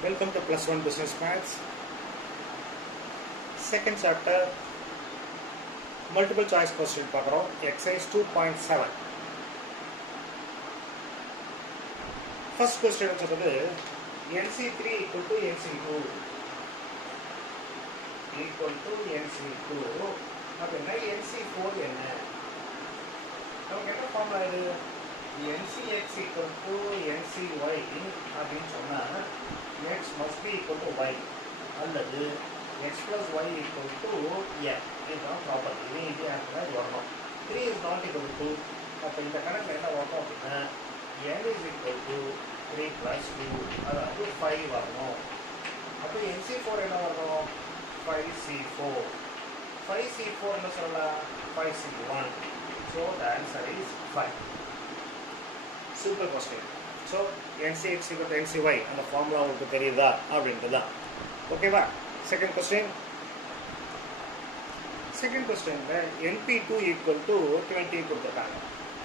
Welcome to Plus One Business Maths. Second chapter, multiple choice question பார்க்குறோம். Exercise 2.7. First question சொல்றது NC3 equal to NC2 equal to NC2 அப்படின்னா NC4 என்ன? நமக்கு என்ன formula இது? NCX equal to NCY அப்படின்னு சொன்னா x must be equal to y அல்லது x plus y equal to n இதுதான் ப்ராப்பர்ட்டி. இது இந்தியாவில் இது வரணும். 3 is not equal to 2. அப்போ இந்த கணக்கில் என்ன வரணும் அப்படின்னா n is equal to 3 plus 2 அதாவது 5 வரணும். அப்போ NC4 என்ன வரணும்? 5C4. 5C4 என்ன சொல்லலாம்? 5C1. So the answer is 5. Simple question. So NCX equal to NCY அந்த ஃபார்முலா உங்களுக்கு தெரியுதா அப்படின்றது தான். ஓகேவா? Second question NP2 equal to 20 கொடுத்துருக்காங்க.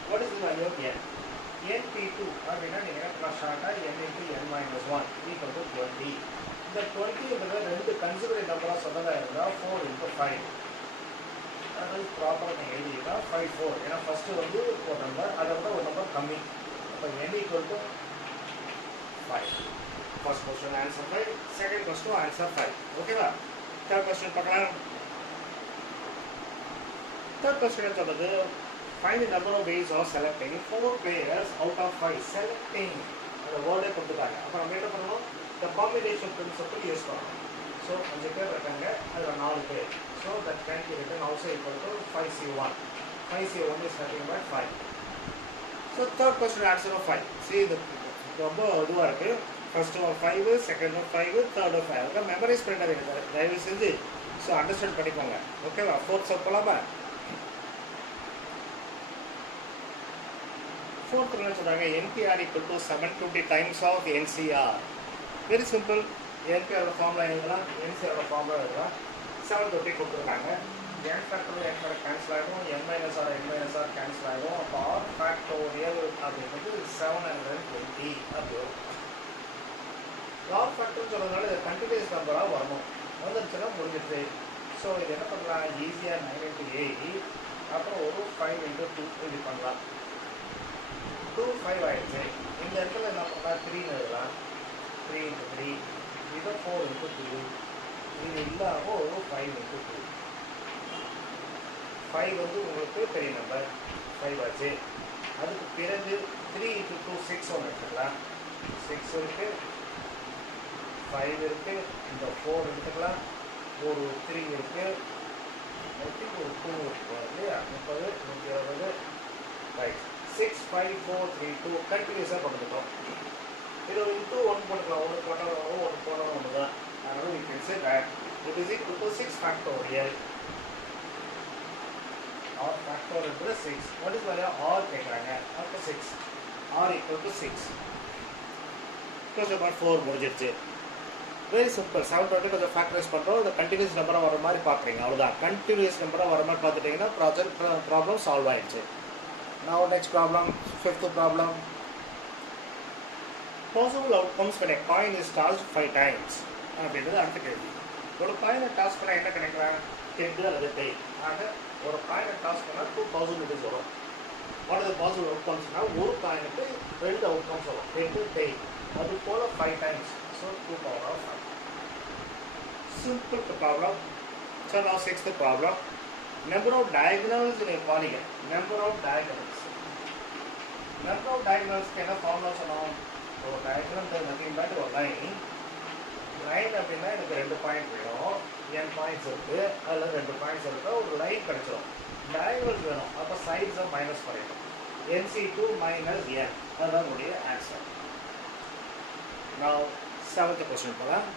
What is the value of n? NP2 அப்படின்னா நீங்கள் ஷார்ட்டாக n into n minus 1 equal to 20. இந்த 20 ரெண்டு கன்சிடரேட் நம்பராக சொன்னதாக இருந்தால் 4 into 5. அதாவது ப்ராப்பராக நீங்கள் எழுதினா 5 4. ஏன்னா ஃபஸ்ட்டு வந்து ஒரு நம்பர் அதை விட ஒரு நம்பர் கம்மி. அப்போ n equal to 5. First question answer 5. Second question answer 5. ஓகேவா? Third question பார்க்கலாம். Third question சொல்றது find the number of ways of selecting 4 players out of 5. Selecting அந்த வேர்டே கொடுத்துட்டாங்க. அப்போ நம்ம என்ன பண்ணணும்? The combination principle யூஸ் பண்ணணும். ஸோ 5 பேர் இருக்காங்க, அதில் 4 பேர். So that can be written also equal to 5C1. 5C1 is nothing but 5. So third question answer of 5. See இது ரொம்ப இதுவாக இருக்குது. ஃபர்ஸ்ட் ஒரு 5, செகண்ட் ஒரு 5, தேர்ட் ஒரு 5. அதெல்லாம் மெமரைஸ் பண்ணாதீங்க தயவு செஞ்சு. ஸோ அண்டர்ஸ்டாண்ட் பண்ணிக்கோங்க. ஓகேவா? ஃபோர்த் சப் போகலாமா? ஃபோர்த் என்ன சொல்கிறாங்க? NPR equal to 720 times of NCR. Very simple. NPR formula எழுதலாம், NCR ஃபார்முலா எழுதலாம். 720 கொடுத்துருக்காங்க. n factorial n factor cancel ஆகிடும், n மைனஸ் ஆர் கேன்சல் ஆகிடும். அப்போ ஆர் ஃபேக்டோரியல் அப்படின்றது 720 அப்படி வரும். ஆர் ஃபேக்டர்னு சொல்கிறதுனால இது கண்டினியூஸ் நம்பராக வரணும். வந்துருச்சுன்னா முடிஞ்சிட்டு. ஸோ இது என்ன பண்ணலாம்? ஈஸியாக 9 into 8 அப்புறம் ஒரு 5 into 2 இப்படி பண்ணலாம். 2 5 ஆகிடுச்சு. இந்த இடத்துல என்ன பண்ணலாம்? 3 எழுதலாம். 3 into 3 இது 4 into 2 இது இல்லாமல் ஒரு 5 into 2. 5 வந்து உங்களுக்கு பெரிய நம்பர் 5 ஆச்சு. அதுக்கு பிறகு 3 into 2 6 ஒன்று எடுத்துக்கலாம். 6 இருக்குது, 5 இருக்குது, இந்த 4 எடுத்துக்கலாம், ஒரு 3 இருக்குது, ஒரு 2 இருக்குது இல்லையா? 30 120 ரைட். 6 5 4 3 2 கண்டினியூஸாக கொடுத்துட்டோம். இது இன்ட்டு 1 போட்டுக்கலாம். ஒன்று போட்டால் ஒன்று போனாலும் ஒன்று தான். அதனால we can say that it is equal to 6 factorial. R factorial என்பது 6. What is value? R கேட்குறாங்க. அப்போ 6. R equal to 6. கொஞ்சம் 4 முடிஞ்சிருச்சு. Very simple. 720 கொஞ்சம் ஃபேக்டரைஸ் பண்ணுறோம். இந்த கண்டினியூஸ் நம்பராக வர மாதிரி பார்க்குறீங்க. அவ்வளோதான். கண்டினியூஸ் நம்பராக வர மாதிரி பார்த்துட்டிங்கன்னா ப்ராப்ளம் சால்வ் ஆகிடுச்சு. Now next problem, fifth problem. Possible outcomes when a coin is tossed 5 times. அப்படின்றது அடுத்த கேள்வி. ஒரு காயினை டாஸ் பண்ணால் என்ன கிடைக்கலாம்? ஹெட் அல்லது டெயில். ஆக ஒரு காயினை டாஸ் பண்ணால் 2 பாசிபிலிட்டிஸ் வரும். வாட் இஸ் பாசிபிள் அவுட்கம்ஸ்னால் ஒரு காயினுக்கு 2 அவுட்கம்ஸ் வரும். Head tail. அது போல் 5 times. So 2 power of 5. Simple problem. So now sixth problem. Number of diagonals in a polygon. Number of diagonals என்ன ஃபார்முலா சொன்னோம்? ஒரு diagonal is nothing but ஒரு line. Line அப்படின்னா எனக்கு 2 point வேணும். n பாயிண்ட்ஸ் இருக்குது, அதில் 2 பாயிண்ட்ஸ் இருக்குது, ஒரு லைன் கிடச்சிடும். டயகனல்ஸ் வேணும். அப்போ சைட்ஸை மைனஸ் பண்ணிடணும். NC2 minus n அதுதான் உடைய ஆன்சர். Now 7th question போகலாம்.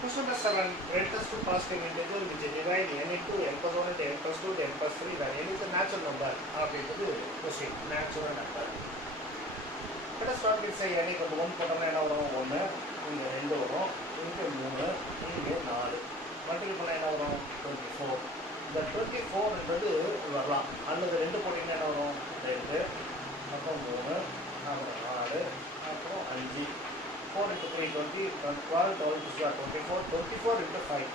Question number 7. Reduce to positive integer which divide n into n plus 1 into n plus 2 into n plus 3 where n is a natural number. அப்படின்றது question. Natural number. Let us start with say n equal to 1 போட்டோம்னா என்ன வரும்? 1, இங்கே 2 வரும், இங்கே 3, இங்கே 4. Multiple பண்ணால் என்ன வரும்? 24. இந்த 24ன்றது வரலாம். அல்லது 2 போட்டிங்கன்னா என்ன வரும்? 2, அப்புறம் 3, அப்புறம் 4, அப்புறம் 5. 4 into 3 20, 12, 12 to 24, 24 into 5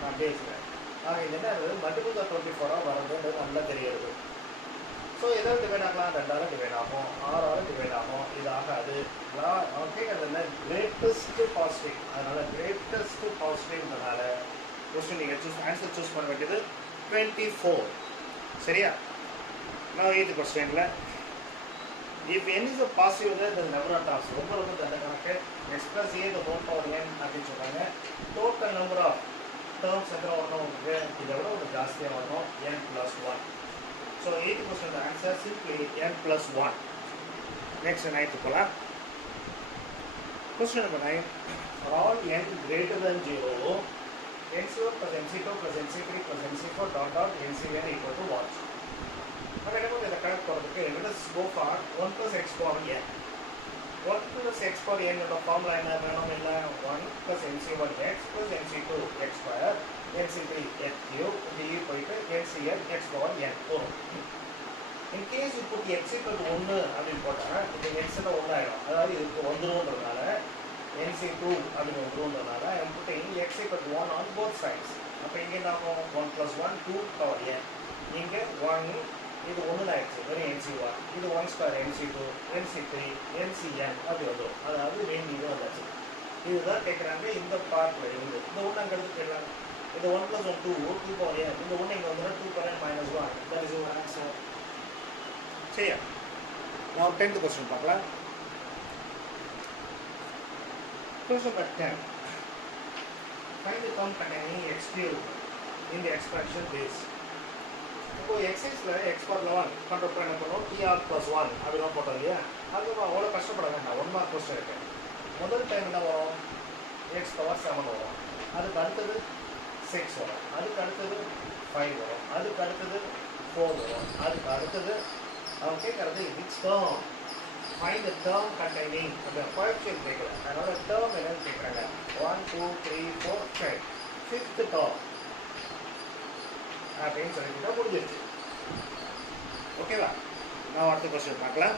நான் பேசுகிறேன். ஆக இது என்ன மல்டிபிள் ஆஃப் 24 வரதுன்றது நல்லா தெரியுது. ஸோ எதாவது டிவைட் ஆகலாம், 2ஆல் டிவைட் ஆகும், 6ஆல் டிவைட் ஆகும், இது ஆகாது. அவன் கேட்கறது என்ன கிரேட்டஸ்ட் பாசிட்டிவ், அதனால கிரேட்டஸ்ட் பாசிட்டிவ்ன்றனால கொஸ்டின் நீங்கள் ஆன்சர் சூஸ் பண்ண வேண்டியது 24. சரியா? நான் 8th கொஸ்டினில் if n is a positive there the number of terms ரொம்ப ரொம்ப தண்ட கணக்கு x plus a the whole power n அப்படின்னு சொல்கிறாங்க. டோட்டல் நம்பர் ஆஃப் டேர்ம்ஸ் எத்தனை வரணும் உங்களுக்கு, இதை விட ஒரு ஜாஸ்தியாக வரணும், n plus 1. So 8th question the answer simply n plus 1. Next 9th போலாம். Question number 9. For all n greater than 0, nc1 plus nc2 plus nc3 plus nc4 dot dot ncn equal to what? அதை நம்ம இதை கணக்கு போகிறதுக்கு let us go for 1 plus x power n. 1 plus x power n ஓட formula என்ன வேணும்? இல்லை 1 plus nc1 x plus nc2 x square nc3 x cube இது போயிட்டு ncn x power n வரும். In case you put x equal to 1 அப்படின்னு போட்டால் இது x ல 1 ஆகிடும், அதாவது இதுக்கு வந்துருன்றதுனால nc2 அப்படின்னு வந்துருன்றதுனால I'm putting x equal to 1 on both sides. அப்போ இங்கே என்ன ஆகும்? 1 plus 1 2 power n, இங்கே 1 இது 1 ஆயிடுச்சு, வெறும் nc1, இது 1 square nc2 nc3 ncn அப்படி வந்துடும், அதாவது ரெண்டு இது வந்தாச்சு. இதுதான் கேட்குறாங்க இந்த பார்ட்டில் இருந்து. இந்த 1 அங்கே எடுத்து கேட்கலாம், இது 1 plus 1 2 2 power n, இந்த 1 இங்கே வந்துடும் 2 power n minus 1, that is your answer. சரியா? Now 10th question பார்க்கலாம். Question number 10. Find the term containing x cube in the expansion base. இப்போ எக்ஸைஸில் x power 1 கண்ட்ரோல் பண்ண போகிறோம், tr plus 1 அப்படிலாம் போட்டோம் இல்லையா? அது அவ்வளோ கஷ்டப்பட வேண்டாம், 1 மார்க் கொஸ்டின் இருக்கு. முதல் டைம் என்ன வரும்? x power 7 வரும், அதுக்கு அடுத்தது 6 வரும், அதுக்கு அடுத்தது 5 வரும், அதுக்கு அடுத்தது 4 வரும், அதுக்கு அடுத்தது அவங்க கேட்கறது which term, find the term containing அந்த கோஎஃபிஷியன்ட் கேட்கல, அதனால டேர்ம் என்னன்னு கேட்குறாங்க. 1 2 3 4 5 5th டேர்ம் அப்படின்னு சொல்லிட்டு முடிஞ்சிருச்சு. ஓகேவா? நான் அடுத்த கொஸ்டின் பார்க்கலாம்.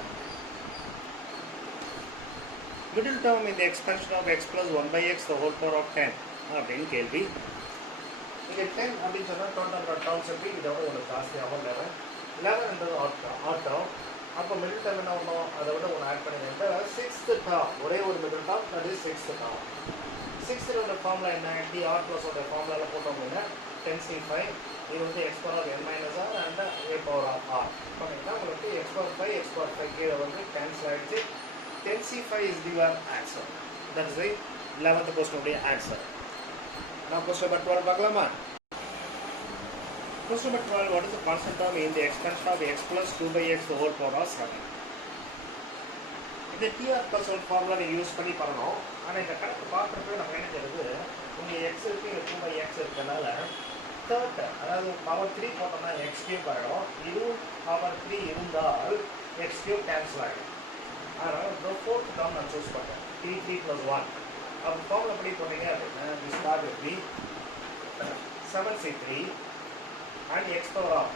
மிடில் டேர்ம் இந்த எக்ஸ்பென்ஷன் of x plus 1 by x the whole power of 10 அப்படின்னு கேள்வி. இங்கே 10 அப்படின்னு சொன்னால் டோட்டல் டேர்ம்ஸ் எப்படி இதை விட ஒரு ஜாஸ்தியாகவும் 11 ஆட் டேர்ம். அப்போ மிடில் டேர்ம் என்ன பண்ணணும்? அதை விட ஒன்று ஆட் பண்ணிட்டு 6th டேர்ம், ஒரே ஒரு மிடில் டேர்ம், அது 6th டேர்ம். 6th ஃபார்முலா என்ன? டி ஆர் ப்ளஸ் ஓட ஃபார்முலாவில் போட்டோம் அப்படின்னா 10c5 இது வந்து x power of n minus r and a power of r பண்ணிங்கன்னா உங்களுக்கு x power 5 x power 5 கீழே வந்து கேன்சல் ஆகிடுச்சு. 10c5 is the answer. That is the 11th question உடைய ஆன்சர். நான் question number 12 பார்க்கலாமா? Question number 12, what is the constant term in the expansion of x plus 2 by x the whole power of 7? இந்த tr plus 1 formula நீங்கள் use பண்ணி பண்ணணும். ஆனால் இந்த கணக்கு பார்க்குறப்ப நம்ம என்ன தெரியுது, உங்கள் x இருக்குது, இங்கே 2 by x இருக்கனால தேர்ட், அதாவது பவர் 3 போட்டோம்னா எக்ஸ் கியூப் ஆகிடும், இதுவும் பவர் 3 இருந்தால் எக்ஸ் கியூப் கேன்சல் ஆகிடும். அதனால் இந்த 4th டேர்ம் நான் சூஸ் பண்ணேன், 3 plus 1. அப்போ ஃபார்முலா எப்படி போனீங்க அப்படின்னா the start with P 7c3 and x power of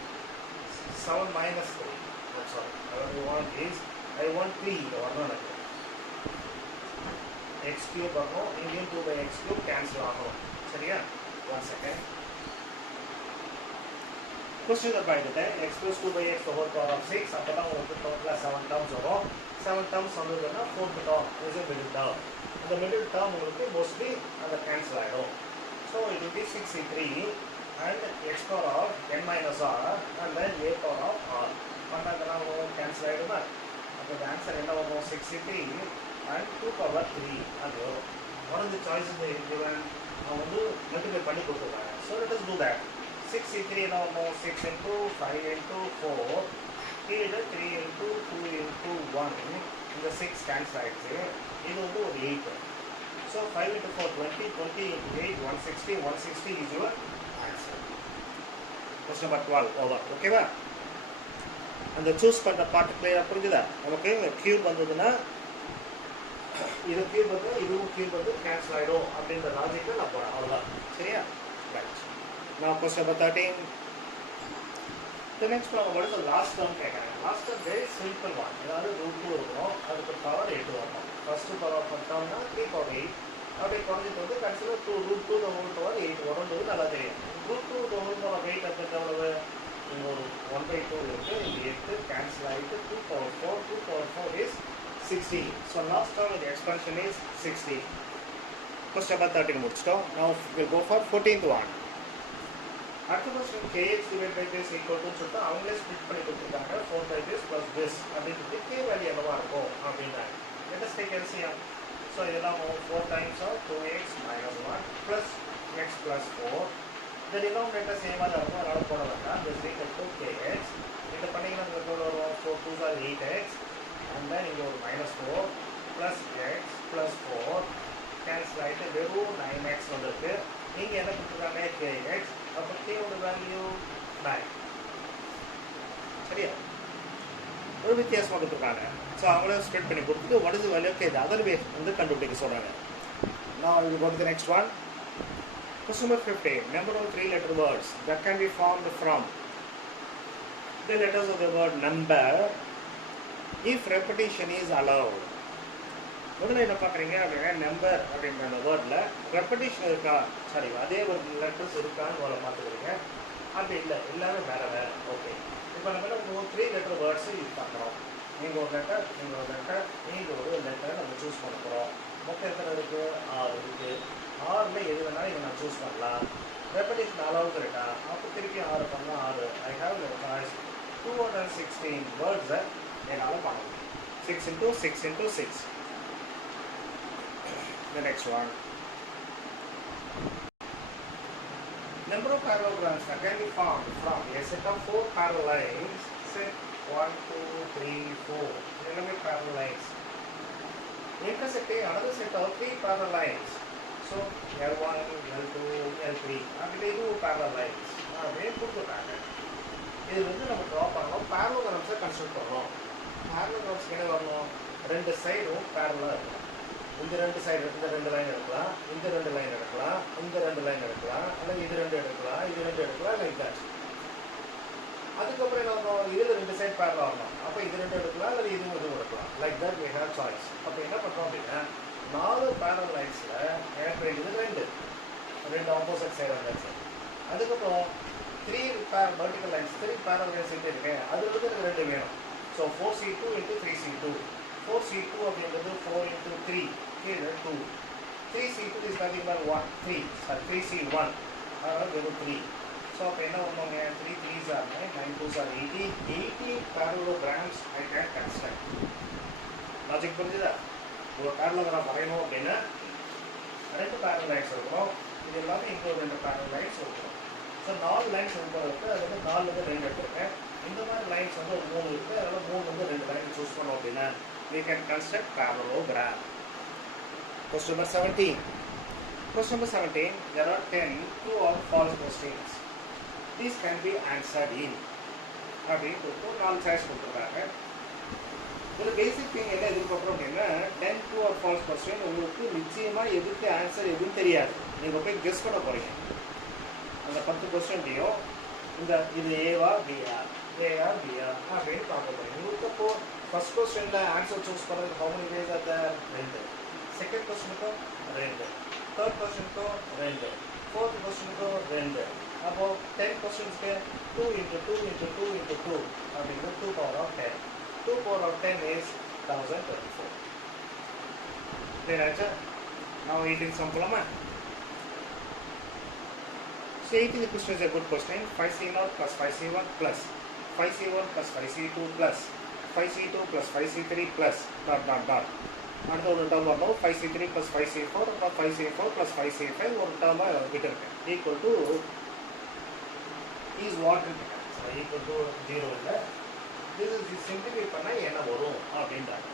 7 minus 3. That's all. What I want is I want 3 இங்கே வரணும் எனக்கு. எக்ஸ் கியூப் வரணும், இங்கேயும் 2 by x cube கேன்சல் ஆகும். சரியா? 1 second. Question by the time x plus 2 by x the whole power of 6, அப்போ தான் உங்களுக்கு டோட்டலாக 7 டேர்ம்ஸ் வரும். 7 டேர்ம்ஸ் வந்ததுன்னா 4th term is a middle term. அந்த மிடில் டேர்ம் உங்களுக்கு மோஸ்ட்லி அந்த கேன்சல் ஆகிடும். So it will be 6c3 and x power of n minus r and then a power of r பண்ணாங்கன்னா உங்களுக்கு கேன்சல் ஆகிடுமா? அப்போ இந்த ஆன்சர் என்ன வரும்? 6c3 and 2 power 3 அது வரும். One of the choices given அவங்க வந்து மல்டிப்ளை பண்ணி கொடுத்துருக்காங்க. So let us do that. 6c3 என்ன வரும்? 6 into 5 into 4 கீழே 3 into 2 into 1 இந்த 6 கேன்சல் ஆகிடுச்சு. இது வந்து ஒரு 8. So 5 into 4 20 20 into 8 160 160 is your answer. Question number 12 over. ஓகேவா? அந்த சூஸ் பண்ணுற பார்ட் கிளியராக புரிஞ்சுதா? நமக்கு கியூப் வந்ததுன்னா இது கியூப் வந்து இதுவும் கியூப் வந்து கேன்சல் ஆகிடும் அப்படின்ற லாஜிக்கில் நான் போகிறேன், அவ்வளோதான். சரியா? Right. Now question number 13. The next problem, what is the last term கேட்குறாங்க? Last term very simple one. அதாவது ரூட் 2 இருக்கும், அதுக்கு பவர் 8 வரணும். ஃபர்ஸ்ட் பவர் டேர்ம்னா 3 பவர் 8 அப்படியே குறைஞ்சிட்டு வந்து கடைசியில் 2 √2 ஹோல் பவர் 8 வரும்ன்றது நல்லா தெரியும். √2 ஹோல் பவர் 8 அப்படின்ற எவ்வளவு? இங்கே ஒரு 1/2 இருக்குது, இங்கே 8 கேன்சல் ஆகிட்டு 2 power 4, 2 power 4 is 16. So last term இந்த எக்ஸ்பென்ஷன் இஸ் 16. ஃபர்ஸ்ட் நம்பர் 13 முடிச்சிட்டோம். Now we'll go for 14th one. அடுத்த question kx divided by this equal to சொல்லிட்டு அவங்களே ஸ்பிளிட் பண்ணி கொடுத்துருக்காங்க 4 by this plus this அப்படின்ட்டு k வேல்யூ என்னவா இருக்கும் அப்படின்னா let us take LCM. So இதெல்லாம் 4 times of 2x minus 1 plus x plus 4. இந்த டினாமினேட்டர் சேமாக தான் இருக்கும், அதனால் போட வேண்டாம். this is equal to kx. இதை பண்ணிங்கன்னா உங்களுக்கு எவ்வளோ வரும்? 4 2s are 8x and then இங்கே ஒரு -4 plus x plus 4 கேன்சல் ஆகிட்டு வெறும் 9x வந்துருக்கு. நீங்கள் என்ன கொடுத்துருக்காங்க? kx. அப்போ கேவோட வேல்யூ 9. சரியா? ஒரு வித்தியாசமாக கொடுத்துருக்காங்க. ஸோ அவங்கள ஸ்ப்ரெட் பண்ணி கொடுத்துட்டு what is the value of k? Other way வந்து கண்டுபிடிக்க சொல்கிறாங்க. Now we will go to the next one. Question number 15. Number of 3-letter words that can be formed from the letters of the word number if repetition is allowed. முதல்ல என்ன பார்க்குறீங்க அப்படின்னா number அப்படின்ற அந்த வேர்டில் ரெப்படிஷன் இருக்கா, sorry அதே ஒரு லெட்டர்ஸ் இருக்கான்னு முதல்ல பார்த்துக்கிறீங்க. அப்படி இல்லை, எல்லாமே வேறு வேறு. ஓகே, இப்போ நம்ம ஒரு 3-letter வேர்ட்ஸு யூஸ் பண்ணுறோம். நீங்கள் ஒரு லெட்டர், நீங்கள் ஒரு லெட்டர், நீங்கள் ஒரு லெட்டரை நம்ம சூஸ் பண்ண போகிறோம். மொத்தம் எத்தனை இருக்குது? 6 இருக்குது. 6ல் எது வேணாலும் இதை நான் சூஸ் பண்ணலாம். ரெப்படிஷன் அளவுக்கு இருக்கா? அப்போ திருப்பி 6 பண்ணலாம். 6 ஐ ஹாவ் சாய்ஸ் 216 வேர்ட்ஸை என்னால் பண்ண முடியும். 6 into 6 into 6. The next one. Number of parallelograms that can be formed from a set of 4 parallel lines. Set 1, 2, 3, 4. These parallel lines. Intersecting another set of 3 parallel lines. So L1, L2, L3. And they do parallel lines. They put the pattern. இது வந்து நம்ம draw பண்ணணும். parallelograms construct பண்ணணும். parallelograms என்ன வரணும்? ரெண்டு சைடும் parallel இருக்கும். இந்த ரெண்டு சைடு, இந்த 2 லைன் எடுக்கலாம், இந்த 2 லைன் எடுக்கலாம், இந்த 2 லைன் எடுக்கலாம், அல்லது இது 2 எடுக்கலாம், இது 2 எடுக்கலாம், லைக் தட். அதுக்கப்புறம் என்ன பண்ணணும்? இதில் 2 சைடு பேரலாக வரணும். அப்போ இது 2 எடுக்கலாம், அல்லது இதுவும் இதுவும் எடுக்கலாம். Like that we have choice. அப்போ என்ன பண்ணுறோம் அப்படின்னா 4 பேரல் லைன்ஸில் எனக்கு வேண்டியது 2 ஆப்போசிட் சைடு இருந்தாச்சு. அதுக்கப்புறம் 3 vertical lines, 3 parallel lines இருக்கேன், அதில் வந்து எனக்கு 2 வேணும். So 4c2 into 3c2. 4c2 அப்படின்றது 4 into 3, கீழே 2. 3c2 is nothing but 1, 3, sorry 3c1, அதாவது வெறும் 3. ஸோ அப்போ என்ன பண்ணுவாங்க? 3 3s are 9, 9 2s are 80. 80 parallelograms I can construct. Logic புரிஞ்சுதா? ஒரு parallelogram வரையணும் அப்படின்னா 2 parallel lines இருக்கும். இது எல்லாமே இங்கே ஒரு 2 parallel lines இருக்கும். ஸோ 4 லைன்ஸ் இருக்கிறதுக்கு அது வந்து 4 வந்து 2 எடுத்துருக்கேன். இந்த மாதிரி லைன்ஸ் வந்து ஒரு 3 இருக்குது, அதனால் 3 வந்து 2 லைன் சூஸ் பண்ணோம் அப்படின்னா we can construct parallelogram. Question number 17. Question number 17. There are 10 true or false questions. These can be answered in. அப்படின்னு கொடுத்து 4 சாய்ஸ் கொடுத்துருக்காங்க. இதில் பேசிக் திங் என்ன எதிர்பார்க்குறோம் அப்படின்னா 10 true or false question உங்களுக்கு நிச்சயமாக எதுக்கு ஆன்சர் எதுவும் தெரியாது. நீங்கள் போய் கெஸ் பண்ண போகிறீங்க. அந்த 10 கொஸ்டின்லையும் இந்த இது ஏவா பிஆ, ஏஆ பிஆ அப்படின்னு பார்க்க போகிறீங்க. உங்களுக்கு இப்போ ஃபர்ஸ்ட் கொஸ்டினில் ஆன்சர் சூஸ் பண்ணுறதுக்கு how many ways are there? 2. Second கொஸ்டினுக்கும் 2, தேர்ட் கொஸ்டினுக்கும் 2, ஃபோர்த் கொஸ்டினுக்கும் 2. அப்போது 10 கொஸ்டின்ஸ்க்கு 2 into 2 into 2 into 2 அப்படிங்கிறது 2 power of 10. 2 power of 10 is 1024. சரியாச்சா? நான் 18 சம் போலாமா? So 18th question is a good question. 5c0 plus 5c1 plus 5c1 plus 5c2 plus 5c2 plus 5c3 plus dot dot dot. அடுத்த ஒரு term வரணும் 5c3 plus 5c4 அப்புறம் 5c4 plus 5c5 ஒரு டேர்மாக விட்டுருக்கேன். Equal to is what இருக்கேன். So equal to 0 இல்லை. இது simplify பண்ணால் என்ன வரும் அப்படின்றாங்க.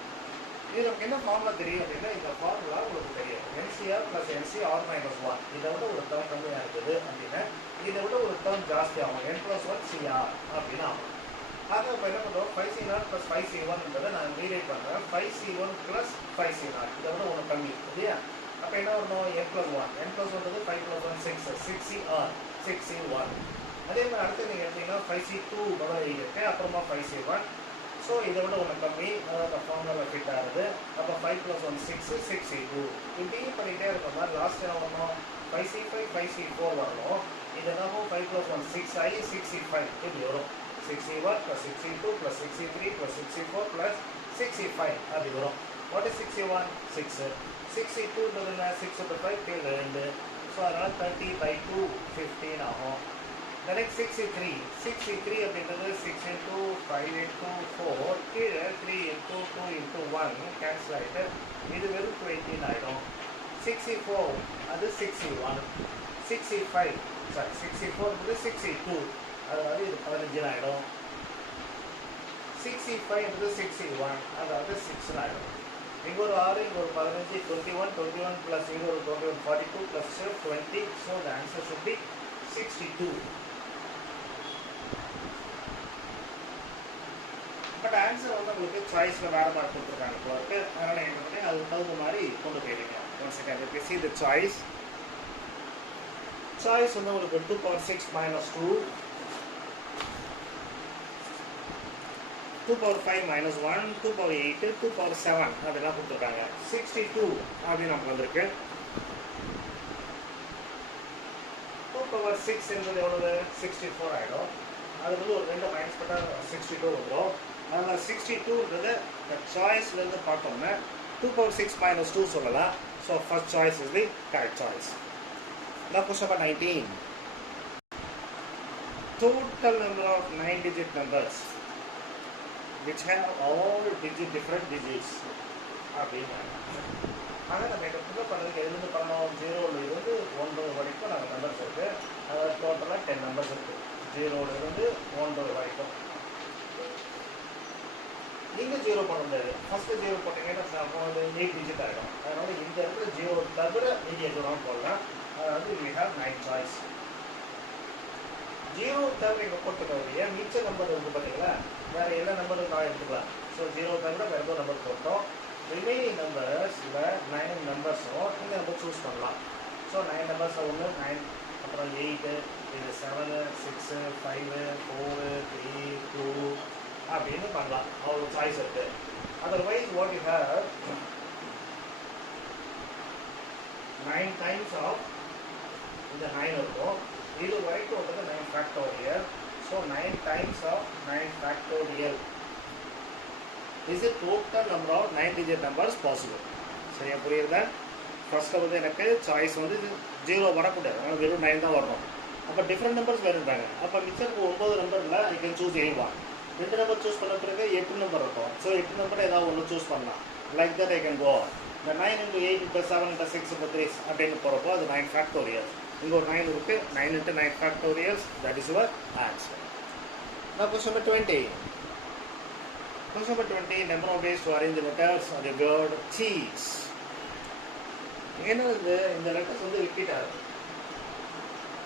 இது நமக்கு என்ன ஃபார்முலா தெரியும் அப்படின்னா இந்த ஃபார்முலா உங்களுக்கு தெரியும். NCR plus NCR minus 1. இதை விட ஒரு டேர்ம் கம்மியாக இருக்குது அப்படின்னா இதை விட ஒரு டேர்ம் ஜாஸ்தி ஆகும். N plus 1 CR அப்படின்னு ஆகும். ஆக இப்போ என்ன பண்ணுறோம்? 5c0 plus 5c1 நான் ரீரைட் பண்ணுறேன். 5c1 plus 5c0 இதை விட ஒன்று கம்மி இல்லையா? அப்போ என்ன வரணும்? N plus 1. N plus 1 5 plus 1 6, 6CR, 6c1. அதே மாதிரி அடுத்து நீங்கள் எடுத்தீங்கன்னா 5c2 முதல்ல எழுதியிருக்கேன், அப்புறமா 5c1. ஸோ இதை விட ஒன்று கம்மி, அதாவது ஃபார்முலா ஃபிட் ஆகிற ஆகுது. அப்போ 5 + 1 6 6C2 இப்படி பண்ணிகிட்டே இருக்க மாதிரி லாஸ்ட் என்ன வரணும் 5C5 5C4 வரணும். இதெல்லாம் 5 + 1 6 ஆகி 6C5 இப்படி வரும். 6C1 + 6C2 + 6C3 + 6C4 + 6C5 அப்படி வரும். வாட் இஸ் 6C1 6 6C2 என்ன 6 × 5 கீழே 2. ஸோ அதனால் 30/2 15 ஆகும். The next 6C3 அப்படின்றது 6 × 5 × 4 கீழே 3 × 2 × 1 கேன்சல் ஆகிட்டு இது வெறும் 20 ஆகிடும். 6C4 அது 6C1 6C5 சாரி 6C4 என்பது 6C2 அதாவது இது 15 ஆகிடும். 6C5 என்பது 6C1 அதாவது 6 ஆகிடும். இங்கே ஒரு 6 இங்கே ஒரு 15 21 + இங்கே ஒரு 21 42 + 20. So the answer should be 62. But answer வந்து உங்களுக்கு சாய்ஸில் வேறு மாதிரி கொடுத்துருக்காங்க போக்கு. அதனால் என்ன பண்ணி அதுக்கு தகுந்த மாதிரி கொண்டு போயிடுங்க. One second if you see the choice வந்து உங்களுக்கு 2^6 - 2 2^5 - 1 2^8 2^7 அப்படிலாம் கொடுத்துருக்காங்க. 62 அப்படின்னு நமக்கு வந்திருக்கு. 2^6 என்பது எவ்வளவு 64 ஆகிடும். அது வந்து ஒரு 2 மைனஸ் பண்ணால் 62 வந்துடும். அதனால் 62ன்றது சாய்ஸ்லேருந்து பார்த்தோம்னா 2^6 - 2 சொல்லலாம். So first choice is the correct choice. Now question number 19. Total number of 9-digit numbers which have all different digits அப்படின்னு ஆனால் நம்ம இதை புது பண்ணுறதுக்கு எதுலேருந்து பண்ணோம் 0லேருந்து 9 வரைக்கும் நம்ம நம்பர்ஸ் இருக்குது. அதாவது டோட்டலாக 10 நம்பர்ஸ் இருக்குது 0லேருந்து 9 வரைக்கும். நீங்கள் 0 பண்ண முடியாது. ஃபஸ்ட்டு 0 போட்டிங்கன்னா 8 டிஜிட் ஆகிடும். அதனால் இந்த இடத்துல 0 தவிர நீங்கள் எதுவும் போடலாம். அதாவது we have 9 choice. 0 தவிர இங்கே போட்டுக்கக்கூடிய மிச்ச நம்பர் இருக்குது பார்த்தீங்களா, வேறு எல்லா நம்பரும் நான் எடுத்துக்கலாம். ஸோ 0 தவிர வேறு ஏதோ நம்பர் போட்டோம். ரிமைனிங் நம்பர்ஸில் 9 நம்பர்ஸும் இந்த நம்பர் சூஸ் பண்ணலாம். ஸோ 9 நம்பர்ஸ் 1 9 அப்புறம் 8 இது 7 6 5 4 3 2 அப்படின்னு பண்ணலாம். அவ்வளோ சாய்ஸ் இருக்குது. Otherwise what you have 9 times of இந்த 9 இருக்கும். இது வரைக்கும் வந்து 9 factorial. So 9 times of 9 factorial is the total number of 9-digit numbers possible. சரியா புரியுதா? ஃபர்ஸ்ட்டில் வந்து எனக்கு சாய்ஸ் வந்து 0 வரக்கூடாது. அதனால் வெறும் 9 தான் வரணும். அப்போ டிஃப்ரெண்ட் நம்பர்ஸ் வேறுட்டாங்க. அப்போ மிச்சருக்கு 9 நம்பரில் I can choose anyone. 2 number choose பண்ண பிறகு 8 நம்பர் இருக்கும். ஸோ 8 நம்பர் ஏதாவது ஒன்று சூஸ் பண்ணலாம். Like that I can go. இந்த 9 × 8 × 7 × 6 × 3 அப்படின்னு போகிறப்போ அது 9 ஃபேக்டோரியல். இங்கே ஒரு 9 இருக்குது. 9 × 9 ஃபேக்டோரியல்ஸ். That is your answer. Now question number 20. Question number 20. Number of ways to arrange the letters of the word cheese. ஏன்னா இந்த லெட்டர்ஸ் வந்து ரிப்பீட் ஆகுது.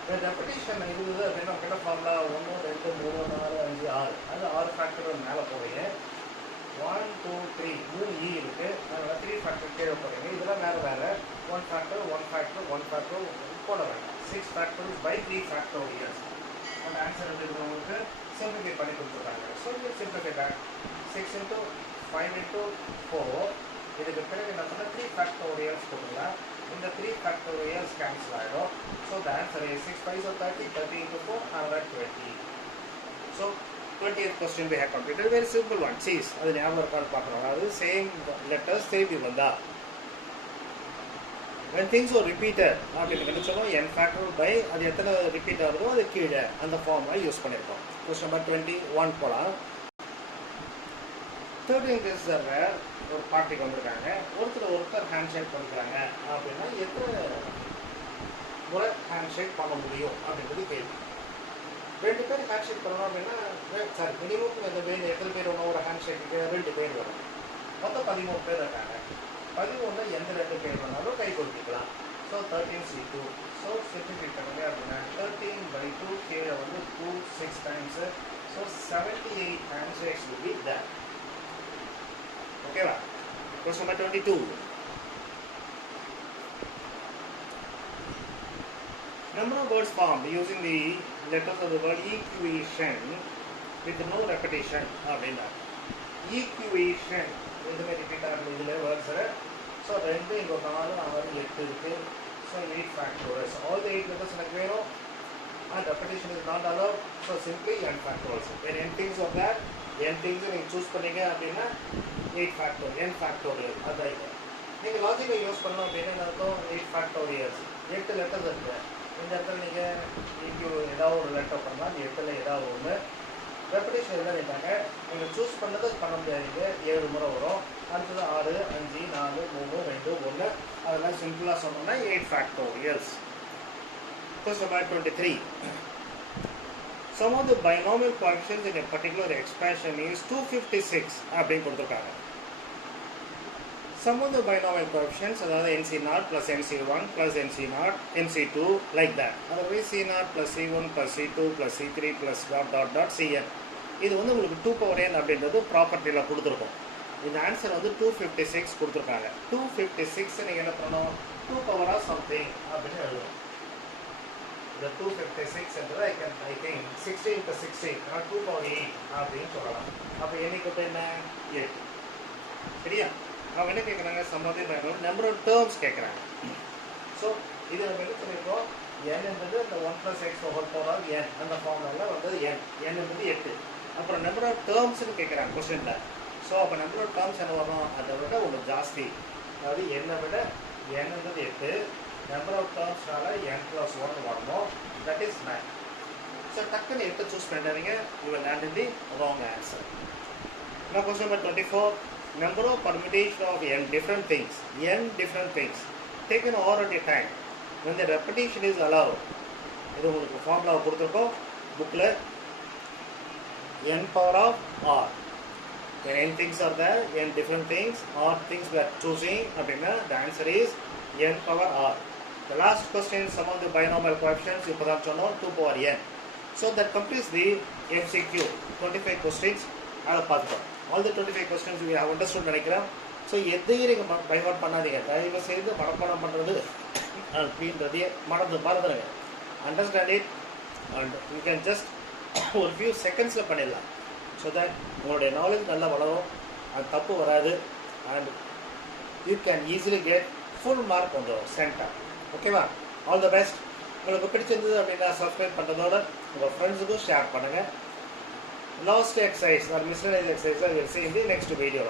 இந்த ரெப்படிஷன் இருக்குது அப்படின்னா நம்ம என்ன ஃபார்முலா 1 2 3 4 5 6 அது 6 ஃபேக்டர் மேலே போவீங்க. 1 2 3 3 இ இருக்குது. அதனால் 3 ஃபேக்டர் கீழே போகிறீங்க. இதெல்லாம் வேறு 1 ஃபேக்டர் 1 ஃபேக்டர் 1 ஃபேக்டர் போட வேண்டாம். 6 ஃபேக்டர்ஸ் பை 3 ஃபேக்டோரியல்ஸ். அந்த ஆன்சர் வந்து உங்களுக்கு சிம்பிளிஃபை பண்ணி கொடுத்துருக்காங்க. ஸோ இது சிம்பிளிஃபை பேக் 6 × 5 × 4 இதுக்கு பிறகு என்ன பண்ணால் 3 ஃபேக்டோரியல்ஸ் போட்டுக்கலாம். இந்த 3 ஃபேக்டோரியல்ஸ் கேன்சல் ஆகிடும். So the answer is 6 5 30 30 × 4 another 20. So 20th question we have completed. Very simple one. Cheese. அது ஞாபகம் இருக்காது பார்க்குறோம். அதாவது சேம் லெட்டர்ஸ் சேம் இது வந்தா when things are repeated அப்படின்னு நினச்சோம் n factor by அது எத்தனை ரிப்பீட் ஆகுதோ அது கீழே அந்த ஃபார்முலா யூஸ் பண்ணியிருக்கோம். கொஸ்டின் நம்பர் 21 போகலாம். 13th ரிசர்வர் ஒரு பார்ட்டிக்கு வந்திருக்காங்க. ஒருத்தர் ஹேண்ட் ஷேக் பண்ணிக்கிறாங்க அப்படின்னா எத்தனை முறை ஹேண்ட் ஷேக் பண்ண முடியும் அப்படின்றது கேள்வி. 2 பேர் ஹேண்ட் ஷேக் பண்ணணும் அப்படின்னா சாரி மினிமம் எத்தனை பேர் ஒன்று ஒரு ஹேண்ட் ஷேக்கு 2 பேர் வரும். மொத்தம் 13 பேர் இருக்காங்க. 13 எந்த 2 பேர் பண்ணாலும் கை கொடுத்துக்கலாம். So 13C2. ஸோ சிம்பிளிஃபை பண்ணுங்க அப்படின்னா 13/2 கீழே வந்து 2 6 times. So 78 hand shakes will be there. ஓகேவா? Question number 22. Number of words formed using the letters of the word equation with no repetition அப்படின்னா equation எதுவுமே ரிப்பீட் ஆகுது 2 இங்கே 4 6 8 இருக்குது. So 8 factorials. All the 8 letters எனக்கு வேணும். And repetition is not allowed. So simply n factorials. When n things of that, n things நீங்கள் choose பண்ணீங்க அப்படின்னா 8 factorial, n factorial. அதான் இது. நீங்கள் லாஜிக்கை யூஸ் பண்ணோம் அப்படின்னா அர்த்தம் 8 factorials. 8 லெட்டர்ஸ் இருக்குது. இந்த இடத்துல நீங்கள் இங்கே ஏதாவது ஒரு லெட்டர் பண்ணலாம். இந்த இடத்துல ஏதாவது ஒன்று ரெப்படேஷன் எல்லாம் இருக்காங்க. நீங்கள் சூஸ் பண்ணது பண்ண முடியாதீங்க. 7 முறை வரும். அடுத்தது 6 5 4 3 2 1. அதெல்லாம் சிம்பிளாக சொன்னோம்னா 8 factorials. Question number 23. Some of the binomial coefficients in a particular expansion is 256 அப்படின்னு கொடுத்துருக்காங்க. Some of the binomial coefficients, அதாவது NC0 plus NC1 plus NC0, NC2 like that. அதாவது C0 plus C1 plus C2 plus C3 plus Cn. இது வந்து உங்களுக்கு 2 power n அப்படின்றது ப்ராப்பர்ட்டியில் கொடுத்துருக்கோம். இந்த ஆன்சர் வந்து 256 கொடுத்துருக்காங்க. 256 நீங்கள் என்ன பண்ணணும், 2 power of something அப்படின்னு எழுதணும். இந்த 256 என்றது I think 16 plus 16 2 power 8 அப்படின்னு சொல்லலாம். அப்போ என்னைக்கு என்ன 8. சரியா? அவங்க என்ன கேட்குறாங்க, சம்மதி நம்பர் ஆஃப் டேர்ம்ஸ் கேட்குறாங்க. ஸோ இது நம்ம என்ன சொல்லியிருக்கோம், n என்பது இந்த 1 plus x over power n அந்த ஃபார்முலாவில் வந்தது n என்பது 8. அப்புறம் நம்பர் ஆஃப் டேர்ம்ஸ்னு கேட்குறாங்க கொஸ்டினில். ஸோ அப்போ நம்பர் ஆஃப் டேர்ம்ஸ் என்ன வரும், அதை விட ஒன்று ஜாஸ்தி. அதாவது என்னை விட n என்பது 8, நம்பர் ஆஃப் டேர்ம்ஸ்னால n plus 1 வரணும். That is 9. ஸோ டக்குன்னு 8 சூஸ் பண்ணாதீங்க, you will land in the wrong answer. Now question number 24. Number of permutation of n different things taken over at a time when the repetition is allowed. இது உங்களுக்கு formula கொடுத்துருக்கோம் புக்கில். n power of r. When n things are there, n different things or things we are choosing அப்படின்னா the answer is n power r. The last question, some of the binomial coefficients இப்போ தான் சொன்னோம் 2 power n. So that completes the MCQ 25 questions. அதை பார்த்துக்கோம். All the 25 questions we have understood நினைக்கிறேன். So எதையும் நீங்கள் பைவர்ட் பண்ணாதீங்க. தயவு செய்து மனப்பாடம் பண்ணுறது அப்படின்றதையே மறந்துடுங்க. Understand it and you can just ஒரு ஃபியூ செகண்ட்ஸில் பண்ணிடலாம். ஸோ தட் உங்களுடைய நாலேஜ் நல்லா வளரும், அது தப்பு வராது, and you can easily get full mark on the center. ஓகேவா? All the best. உங்களுக்கு பிடிச்சிருந்தது அப்படின்னா சப்ஸ்கிரைப் பண்ணுறதோட உங்கள் ஃப்ரெண்ட்ஸுக்கும் ஷேர் பண்ணுங்கள். Last exercise or miscellaneous exercise we'll see in the next video.